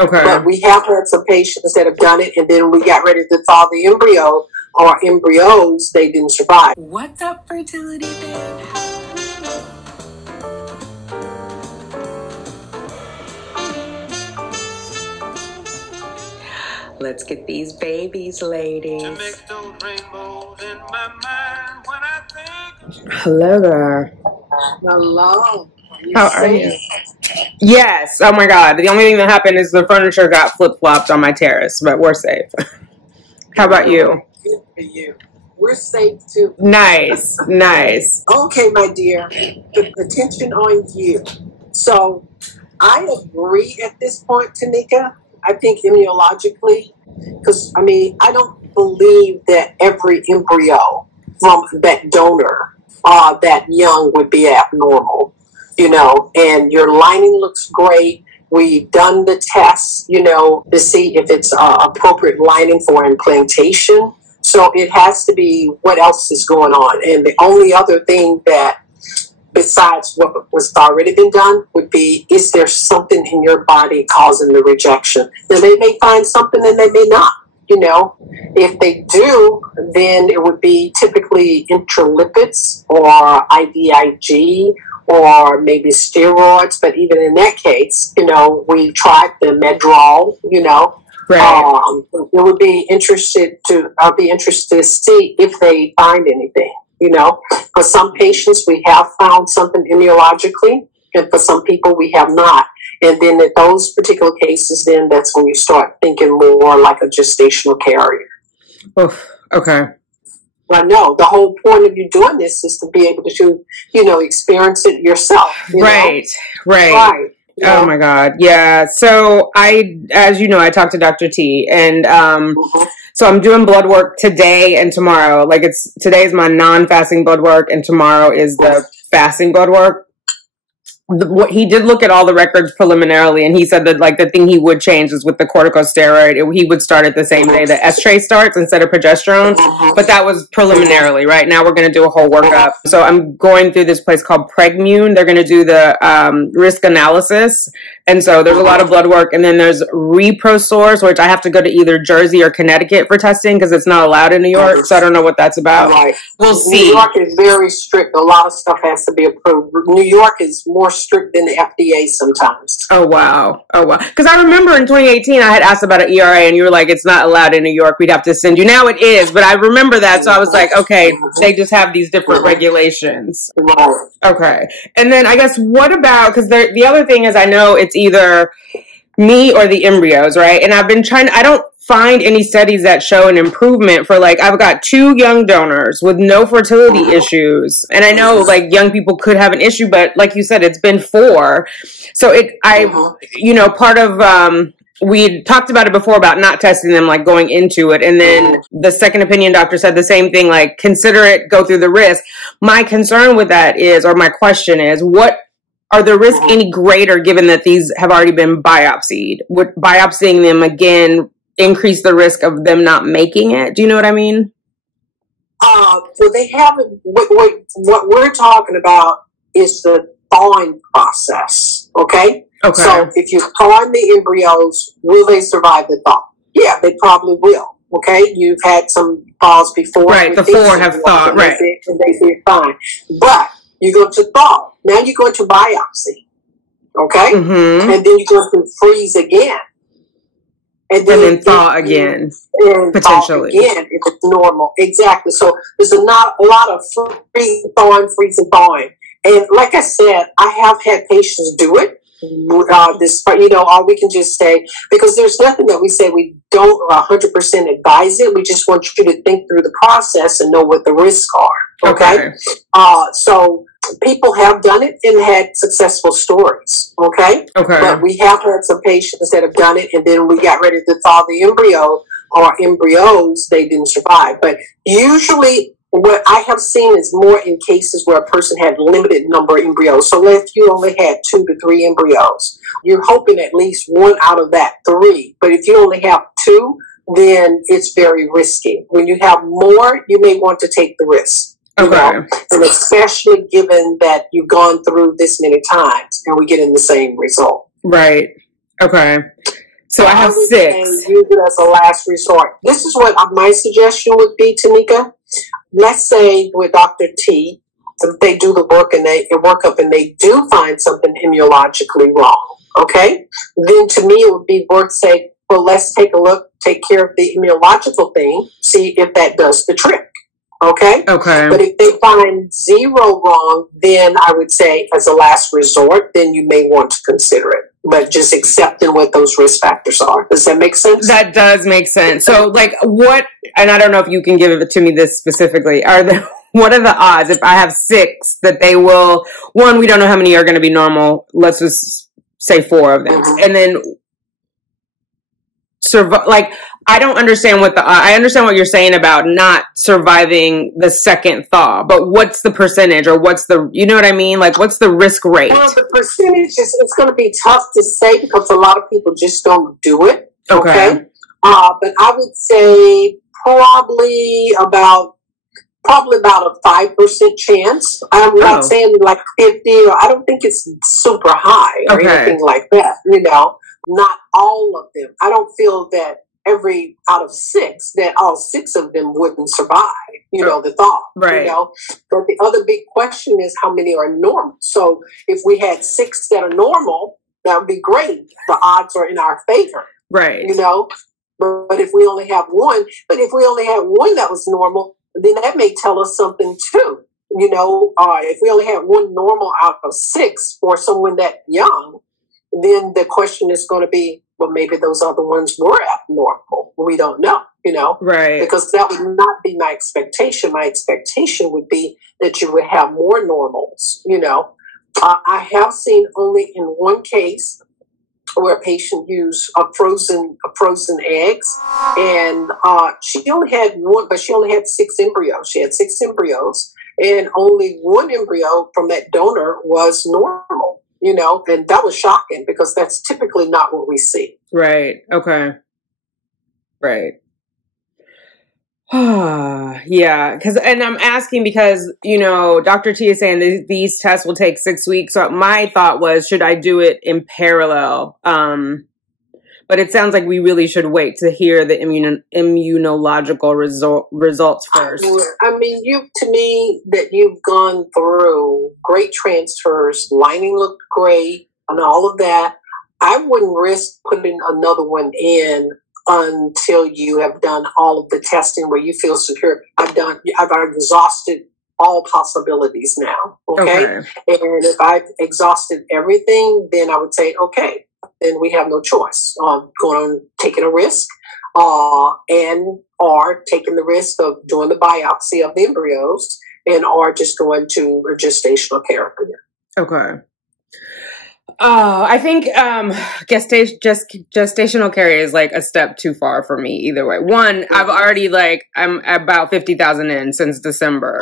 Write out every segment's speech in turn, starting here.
Okay. But we have had some patients that have done it, and then we got ready to thaw the embryo or embryos, they didn't survive. What's up, fertility fan? Let's get these babies, ladies. Hello there. Hello. How are you? Yes. Oh my God. The only thing that happened is the furniture got flip-flopped on my terrace, but we're safe. How about you? Good for you. We're safe too. Nice. Nice. Okay, my dear. Attention on you. So I agree at this point, Tanika. I think immunologically, because I don't believe that every embryo from that donor that young would be abnormal, and your lining looks great. We've done the tests, to see if it's appropriate lining for implantation. So it has to be what else is going on. And the only other thing that, besides what was already been done, would be, is there something in your body causing the rejection? Now, they may find something and they may not, If they do, then it would be typically intralipids or IVIG or maybe steroids. But even in that case, we tried the Medrol, Right. I'll be interested to see if they find anything. For some patients, we have found something immunologically, and for some people, we have not. And then in those particular cases, then that's when you start thinking more like a gestational carrier. Oof. Okay. Well, no, the whole point of you doing this is to be able to, experience it yourself. Right. Right. Yeah. Oh my God. Yeah. So as you know, I talked to Dr. T, and so I'm doing blood work today and tomorrow. Today is my non-fasting blood work, and tomorrow is the fasting blood work. He did look at all the records preliminarily, and he said that the thing he would change is with the corticosteroid. He would start it the same day that estradiol starts instead of progesterone. But that was preliminarily. Right now, we're going to do a whole workup. So I'm going through this place called Pregmune. They're going to do the risk analysis, and so there's a lot of blood work. And then there's ReproSource, which I have to go to either Jersey or Connecticut for testing because it's not allowed in New York. So I don't know what that's about. Right. We'll see. New York is very strict. A lot of stuff has to be approved. New York is more strict than the FDA sometimes. Oh, wow. Because I remember in 2018, I had asked about an ERA, and you were like, it's not allowed in New York. We'd have to send you. Now it is, but I remember that. So I was like, okay, they just have these different regulations. Right. Okay. And then I guess what about, because the other thing is I know it's either me or the embryos, right? And I've been I don't find any studies that show an improvement for I've got 2 young donors with no fertility issues. And I know young people could have an issue, but like you said, it's been 4. So part of, we talked about it before about not testing them, going into it. And then the second opinion doctor said the same thing, consider it, go through the risk. My concern with that is, or my question is, are the risks any greater given that these have already been biopsied? Would biopsying them again increase the risk of them not making it? Do you know what I mean? Well, they haven't. What we're talking about is the thawing process. Okay. Okay. So if you're thawing the embryos, will they survive the thaw? Yeah, they probably will. Okay. You've had some thaws before. Right. The 4 have thawed. Right. And they did fine. But you go to thaw. Now you go to biopsy. Okay. Mm-hmm. And then you go to freeze again. And then thaw again, Thaw potentially. again, if it's normal. Exactly. So there's not a lot of freezing, thawing. And like I said, I have had patients do it. Or we can just say, because there's nothing that we say we don't 100% advise it. We just want you to think through the process and know what the risks are. Okay. So people have done it and had successful stories. Okay. But we have had some patients that have done it, and then we got ready to thaw the embryo or embryos, they didn't survive. But usually what I have seen is more in cases where a person had limited number of embryos. So if you only had 2 to 3 embryos, you're hoping at least 1 out of that 3. But if you only have 2, then it's very risky. When you have more, you may want to take the risk. Okay. And especially given that you've gone through this many times and we're getting the same result. Right. Okay. So I have would 6. say use it as a last resort. This is what my suggestion would be, Tanika. Let's say with Dr. T, they do the work and they work up and they do find something immunologically wrong. Okay? Then to me it would be worth saying, well, let's take a look, take care of the immunological thing, see if that does the trick. Okay? Okay. But if they find 0 wrong, then I would say as a last resort, then you may want to consider it. But just accepting what those risk factors are. Does that make sense? That does make sense. So like what, and I don't know if you can give it to me this specifically, what are the odds if I have 6 that they will, one, we don't know how many are going to be normal. Let's just say 4 of them. And then like, I don't understand I understand what you're saying about not surviving the second thaw, but what's the percentage or what's the, you know what I mean? Like, what's the risk rate? Well, the percentage it's going to be tough to say because a lot of people just don't do it. Okay. But I would say probably about a 5% chance. I'm not saying like 50, or I don't think it's super high or anything like that. You know, not all of them. I don't feel that every out of 6 that all 6 of them wouldn't survive. You know, the thaw. Right. You know, but the other big question is how many are normal. So if we had 6 that are normal, that would be great. The odds are in our favor. Right. You know, but if we only have 1, that was normal, then that may tell us something too. You know, if we only have 1 normal out of 6 for someone that young, then the question is going to be, well, maybe those other ones were abnormal. We don't know, you know, right? Because that would not be my expectation. My expectation would be that you would have more normals. You know, I have seen only in 1 case where a patient used frozen eggs, and she only had 1, but she only had 6 embryos. She had 6 embryos, and only 1 embryo from that donor was normal. You know, and that was shocking because that's typically not what we see. Right. Okay. Right. Yeah. And I'm asking because, you know, Dr. T is saying these tests will take 6 weeks. So my thought was, should I do it in parallel? But it sounds like we really should wait to hear the immunological results first. I mean, to me, that you've gone through great transfers, lining looked great, and all of that. I wouldn't risk putting another one in until you have done all of the testing where you feel secure. I've exhausted all possibilities now. Okay. And if I've exhausted everything, then I would say, okay, then we have no choice. Going on taking a risk, and or taking the risk of doing the biopsy of the embryos, and or just going to a gestational care. Okay. I think gestational care is like a step too far for me either way. One, I've already I'm about 50,000 in since December.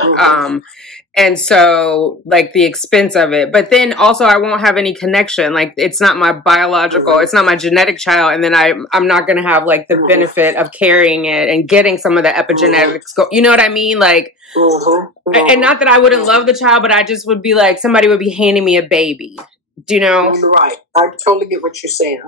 And so like the expense of it, but then also I won't have any connection. Like it's not my biological, it's not my genetic child. And then I'm not going to have like the benefit of carrying it and getting some of the epigenetics. You know what I mean? Like, and not that I wouldn't love the child, but I just would be like, somebody would be handing me a baby. Do you know? Right. I totally get what you're saying.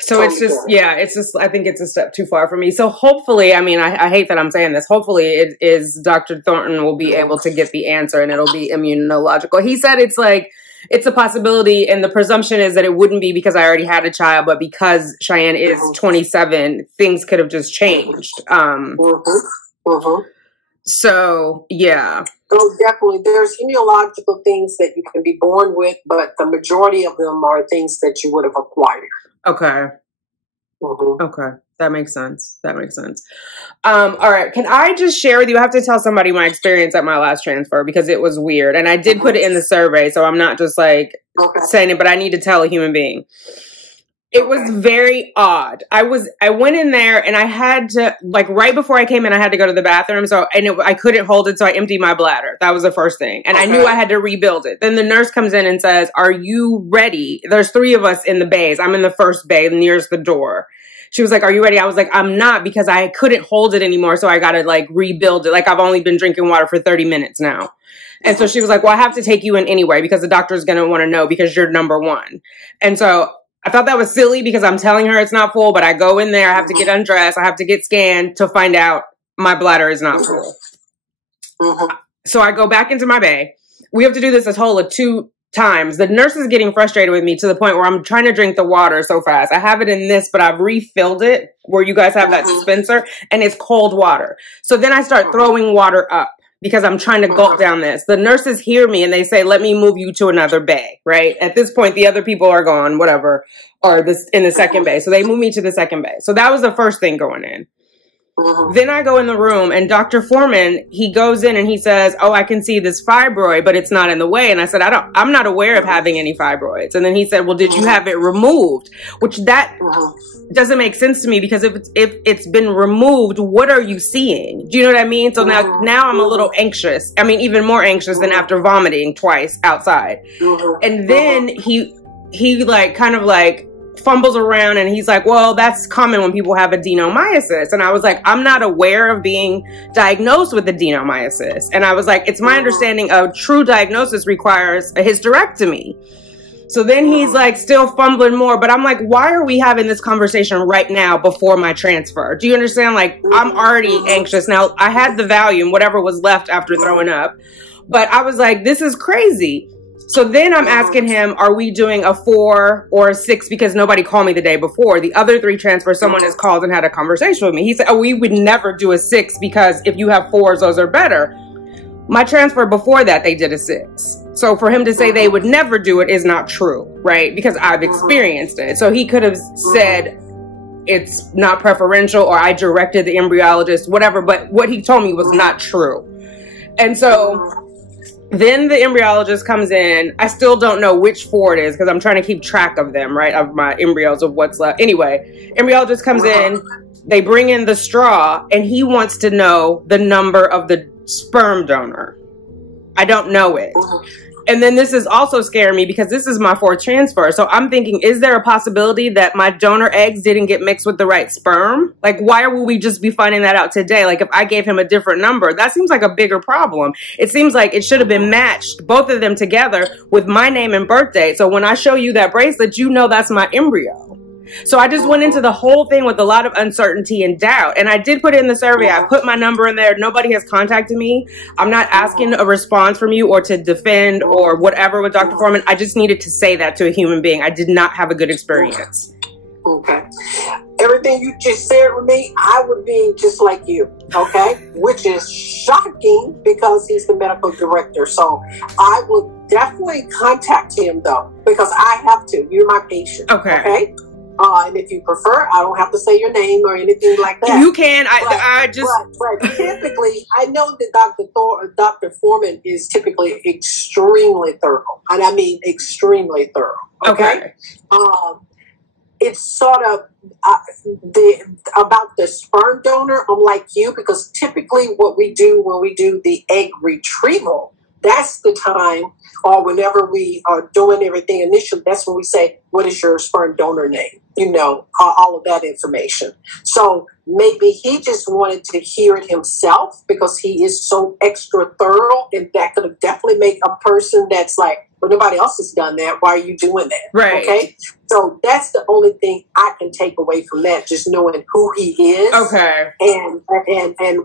So totally it's just, I think it's a step too far for me. So hopefully, I mean, I hate that I'm saying this. Hopefully it is Dr. Thornton will be able to get the answer and it'll be immunological. He said it's like, it's a possibility. And the presumption is that it wouldn't be because I already had a child, but because Cheyenne is 27, things could have just changed. So, yeah. Oh, definitely. There's immunological things that you can be born with, but the majority of them are things that you would have acquired. Okay. Okay. That makes sense. All right. Can I just share with you? I have to tell somebody my experience at my last transfer because it was weird. And I did put it in the survey, so I'm not just like saying it, but I need to tell a human being. It was very odd. I went in there and I had to, like, right before I came in, I had to go to the bathroom. So, I couldn't hold it. So I emptied my bladder. That was the first thing. And I knew I had to rebuild it. Then the nurse comes in and says, "Are you ready?" There's 3 of us in the bays. I'm in the first bay nearest the door. She was like, "Are you ready?" I was like, "I'm not," because I couldn't hold it anymore. So I got to like rebuild it. Like I've only been drinking water for 30 minutes now. And so she was like, "Well, I have to take you in anyway, because the doctor's going to want to know because you're number 1. And so I thought that was silly because I'm telling her it's not full, but I go in there, I have to get undressed, I have to get scanned to find out my bladder is not full. So I go back into my bay. We have to do this a total of 2 times. The nurse is getting frustrated with me to the point where I'm trying to drink the water so fast. I have it in this, but I've refilled it where you guys have that dispenser, and it's cold water. So then I start throwing water up because I'm trying to gulp down this. The nurses hear me and they say, let me move you to another bay, right? At this point, the other people are gone, whatever, or this in the second bay. So they move me to the second bay. So that was the first thing going in. Then I go in the room and Dr. Foreman, he goes in and he says, oh, I can see this fibroid, but it's not in the way. And I said, I'm not aware of having any fibroids. And then he said, well, did you have it removed? Which that doesn't make sense to me because if it's been removed, what are you seeing? Do you know what I mean? So now I'm a little anxious. I mean, even more anxious than after vomiting twice outside. And then he like kind of like fumbles around and he's like, well, that's common when people have adenomyosis. And I was like, I'm not aware of being diagnosed with adenomyosis. And I was like, it's my understanding a true diagnosis requires a hysterectomy. So then he's like still fumbling more, but I'm like, why are we having this conversation right now before my transfer? Do you understand? Like, I'm already anxious. Now, I had the Valium, whatever was left after throwing up, but I was like, this is crazy. So then I'm asking him, are we doing a 4 or a 6? Because nobody called me the day before. The other 3 transfers, someone has called and had a conversation with me. He said, oh, we would never do a 6 because if you have 4s, those are better. My transfer before that, they did a 6. So for him to say they would never do it is not true, right? Because I've experienced it. So he could have said it's not preferential or I directed the embryologist, whatever. But what he told me was not true. And so then the embryologist comes in. I still don't know which 4 it is because I'm trying to keep track of them, right? Of my embryos, of what's left. Anyway, embryologist comes in. They bring in the straw and he wants to know the number of the sperm donor. I don't know it. And then this is also scaring me because this is my 4th transfer. So I'm thinking, is there a possibility that my donor eggs didn't get mixed with the right sperm? Like, why will we just be finding that out today? Like, if I gave him a different number, that seems like a bigger problem. It seems like it should have been matched, both of them together, with my name and birth date. So when I show you that bracelet, you know that's my embryo. So I just went into the whole thing with a lot of uncertainty and doubt. And I did put it in the survey. I put my number in there. Nobody has contacted me. I'm not asking a response from you or to defend or whatever with Dr. Foreman. I just needed to say that to a human being. I did not have a good experience. Okay. Everything you just said with me, I would be just like you, okay? Which is shocking because he's the medical director. So I would definitely contact him, though, because I have to. You're my patient. Okay? And if you prefer, I don't have to say your name or anything like that. You can. But typically, I know that Dr. Foreman is typically extremely thorough. And I mean extremely thorough. Okay. It's sort of about the sperm donor. I'm like you because typically what we do when we do the egg retrieval, that's the time, or whenever we are doing everything initially, that's when we say, what is your sperm donor name? You know, all of that information. So maybe he just wanted to hear it himself because he is so extra thorough, and that could have definitely made a person that's like, well, nobody else has done that. Why are you doing that? Right. Okay. So that's the only thing I can take away from that, just knowing who he is. Okay. And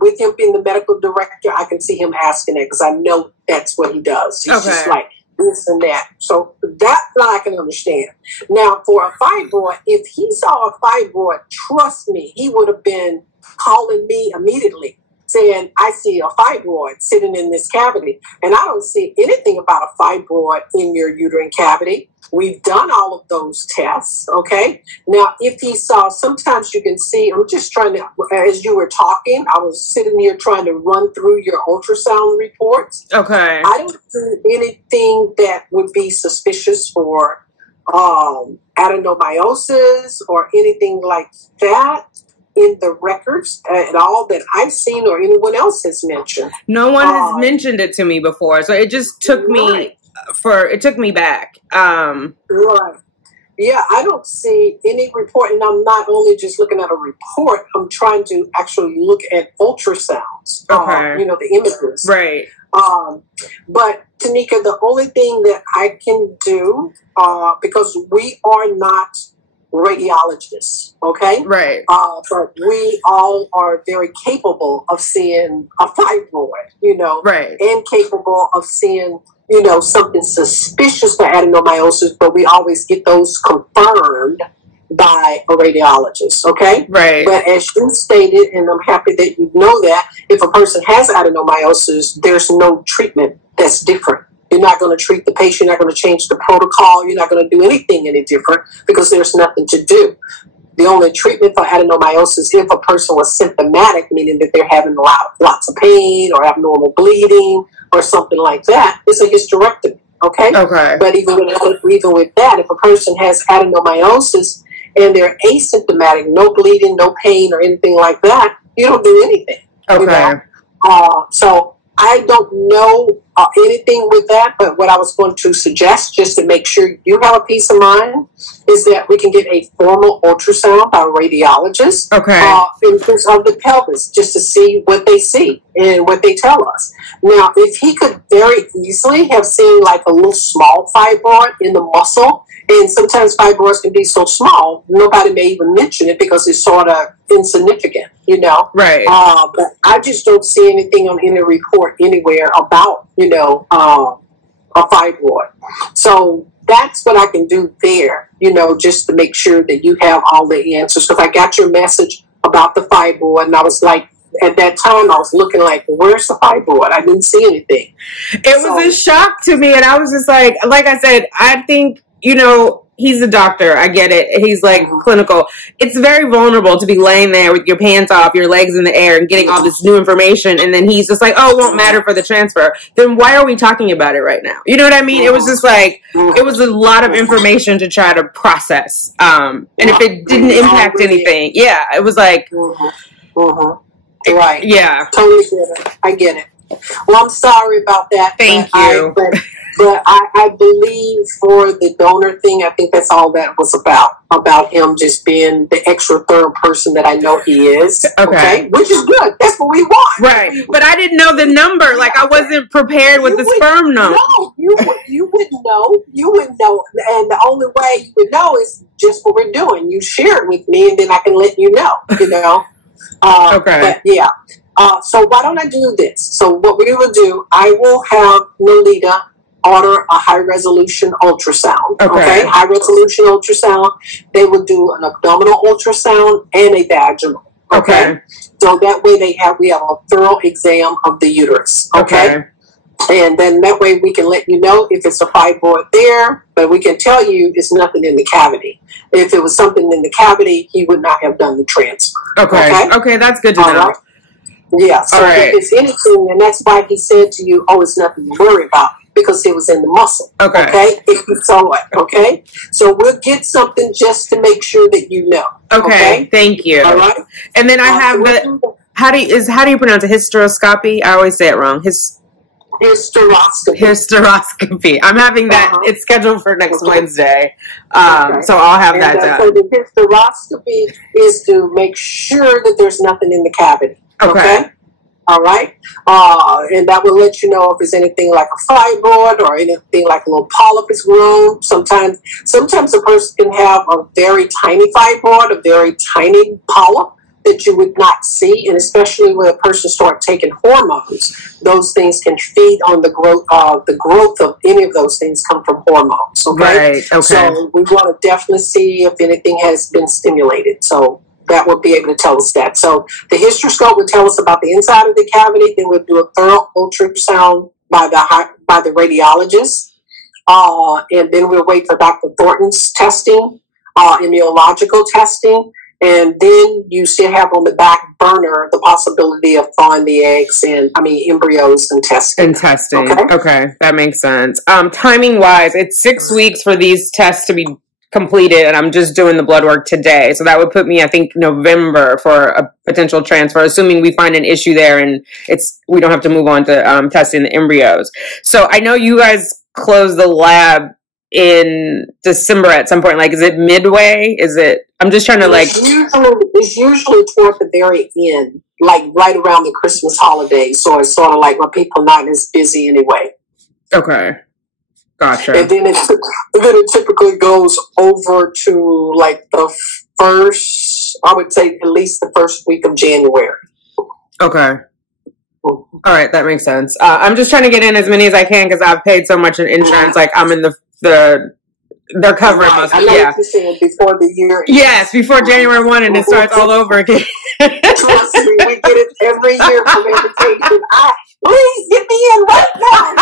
with him being the medical director, I can see him asking that because I know that's what he does. He's just like this and that. So that I can understand. Now, for a fibroid, if he saw a fibroid, trust me, he would have been calling me immediately, saying, I see a fibroid sitting in this cavity. And I don't see anything about a fibroid in your uterine cavity. We've done all of those tests, okay? Now, if he saw, sometimes you can see, I'm just trying to, as you were talking, I was sitting here trying to run through your ultrasound reports. Okay. I don't see anything that would be suspicious for adenomyosis or anything like that in the records at all that I've seen or anyone else has mentioned. No one has mentioned it to me before, so it just took me it took me back. Right. Yeah, I don't see any report, and I'm not only just looking at a report, I'm trying to actually look at ultrasounds, Okay. The images. Right. But Tanika, the only thing that I can do, because we are not radiologists, okay? Right. But we all are very capable of seeing a fibroid, you know, Right. and capable of seeing, you know, something suspicious for adenomyosis, but we always get those confirmed by a radiologist, okay? Right. But as you stated, and I'm happy that you know that, if a person has adenomyosis, there's no treatment that's different. You're not going to treat the patient, you're not going to change the protocol, you're not going to do anything any different because there's nothing to do. The only treatment for adenomyosis, if a person was symptomatic, meaning that they're having lots of pain or abnormal bleeding or something like that, is a hysterectomy, okay? Okay. But even with that, if a person has adenomyosis and they're asymptomatic, no bleeding, no pain or anything like that, you don't do anything. Okay. You know? So I don't know anything with that, but what I was going to suggest, just to make sure you have a peace of mind, is that we can get a formal ultrasound by a radiologist in terms of the pelvis, just to see what they see and what they tell us. Now, if he could very easily have seen like a little small fibroid in the muscle, and sometimes fibroids can be so small, nobody may even mention it because it's sort of insignificant, you know? Right. But I just don't see anything on any report anywhere about, you know, a fibroid. So that's what I can do there, you know, just to make sure that you have all the answers. Because I got your message about the fibroid, and I was like, at that time, I was looking like, where's the fibroid? I didn't see anything. It was a shock to me, and I was just like I said, I think, you know, he's a doctor. I get it. He's like clinical. It's very vulnerable to be laying there with your pants off, your legs in the air, and getting all this new information. And then he's just like, oh, it won't matter for the transfer. Then why are we talking about it right now? You know what I mean? It was just like, it was a lot of information to try to process. And if it didn't impact anything, yeah, it was like, right. Yeah. Totally get it. I get it. Well, I'm sorry about that. Thank you. But I believe for the donor thing, I think that's all that was about him just being the extra third person that I know he is. Okay. Which is good. That's what we want. Right. But I didn't know the number. Like, I wasn't prepared with the sperm number. No, you wouldn't know. You wouldn't know. And the only way you would know is just what we're doing. You share it with me, and then I can let you know, you know. But yeah. So why don't I do this? So what we will do, I will have Nolita order a high-resolution ultrasound. Okay? High-resolution ultrasound. They will do an abdominal ultrasound and a vaginal. Okay? So that way we have a thorough exam of the uterus. Okay? And then that way we can let you know if it's a fibroid there, but we can tell you it's nothing in the cavity. If it was something in the cavity, he would not have done the transfer. Okay, that's good to know. Right? Yeah, so if it's anything, and that's why he said to you, oh, it's nothing to worry about, because it was in the muscle. Okay? If you saw it. Okay? So we'll get something just to make sure that you know. Okay? Thank you. All right? And then I have how do you pronounce it? Hysteroscopy? I always say it wrong. Hysteroscopy. I'm having that. It's scheduled for next Wednesday. So I'll have that done. So the hysteroscopy is to make sure that there's nothing in the cavity. Okay? All right? And that will let you know if there's anything like a fibroid or anything like a little polyp is grown. Sometimes a person can have a very tiny fibroid, a very tiny polyp that you would not see, and especially when a person starts taking hormones, those things can feed on the growth of any of those things come from hormones. Okay? So we want to definitely see if anything has been stimulated. So that will be able to tell us that. So the hysteroscope will tell us about the inside of the cavity. Then we'll do a thorough ultrasound by the radiologist. And then we'll wait for Dr. Thornton's testing, immunological testing. And then you still have on the back burner the possibility of thawing the eggs embryos and testing. Okay, that makes sense. Timing wise, it's 6 weeks for these tests to be completed, and I'm just doing the blood work today. So that would put me, I think, November for a potential transfer, assuming we find an issue there and we don't have to move on to testing the embryos. So I know you guys closed the lab in December at some point? Like, is it midway? Is it? I'm just trying to like. It's usually toward the very end, like right around the Christmas holiday. So it's sort of like when people are not as busy anyway. Okay, gotcha. And then it typically goes over to like the first, I would say at least the first week of January. Okay. All right, that makes sense. I'm just trying to get in as many as I can because I've paid so much in insurance. Like I'm in the they're covering most of it. Yeah. What you're saying, before the year. Yes, before January 1 and it starts all over again. Trust me, we get it every year from invitation. Please get me in right now.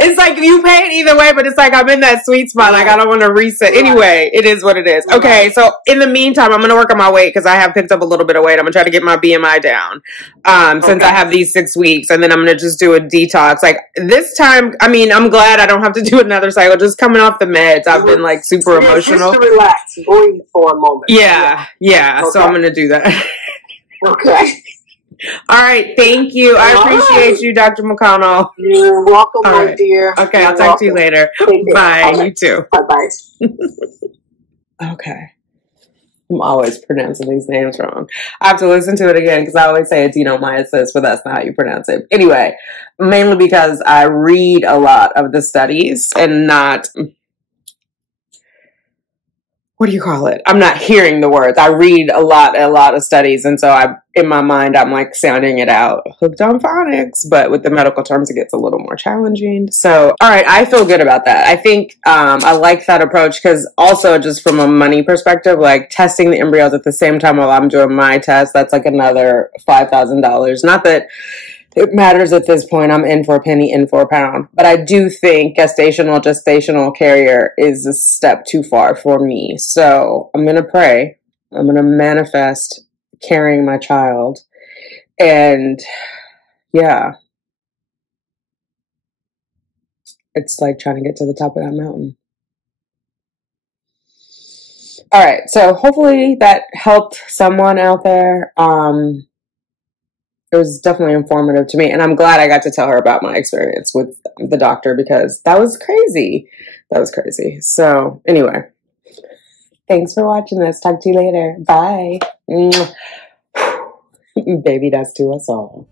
It's like you pay it either way, but it's like I'm in that sweet spot. Like I don't want to reset. Anyway, it is what it is. Okay, so in the meantime, I'm going to work on my weight because I have picked up a little bit of weight. I'm going to try to get my BMI down since I have these 6 weeks, and then I'm going to just do a detox. Like this time, I mean, I'm glad I don't have to do another cycle. Just coming off the meds, I've been like super emotional. Just to relax, breathe for a moment. Yeah. Okay. So I'm going to do that. Okay. All right, thank you. I appreciate you, Dr. McConnell. You're welcome, my dear. Okay, I'll talk to you later. Bye. You too. Bye-bye. Okay. I'm always pronouncing these names wrong. I have to listen to it again because I always say it's adenomyosis, but that's not how you pronounce it. Anyway, mainly because I read a lot of the studies and not... What do you call it? I'm not hearing the words. I read a lot of studies. And so in my mind, I'm like sounding it out. Hooked on phonics. But with the medical terms, it gets a little more challenging. So, all right. I feel good about that. I think I like that approach because also just from a money perspective, like testing the embryos at the same time while I'm doing my test, that's like another $5,000. Not that it matters at this point. I'm in for a penny, in for a pound. But I do think gestational carrier is a step too far for me. So I'm going to pray. I'm going to manifest carrying my child. And yeah, it's like trying to get to the top of that mountain. All right. So hopefully that helped someone out there. It was definitely informative to me. And I'm glad I got to tell her about my experience with the doctor because that was crazy. That was crazy. So anyway, thanks for watching this. Talk to you later. Bye. Baby, that's to us all.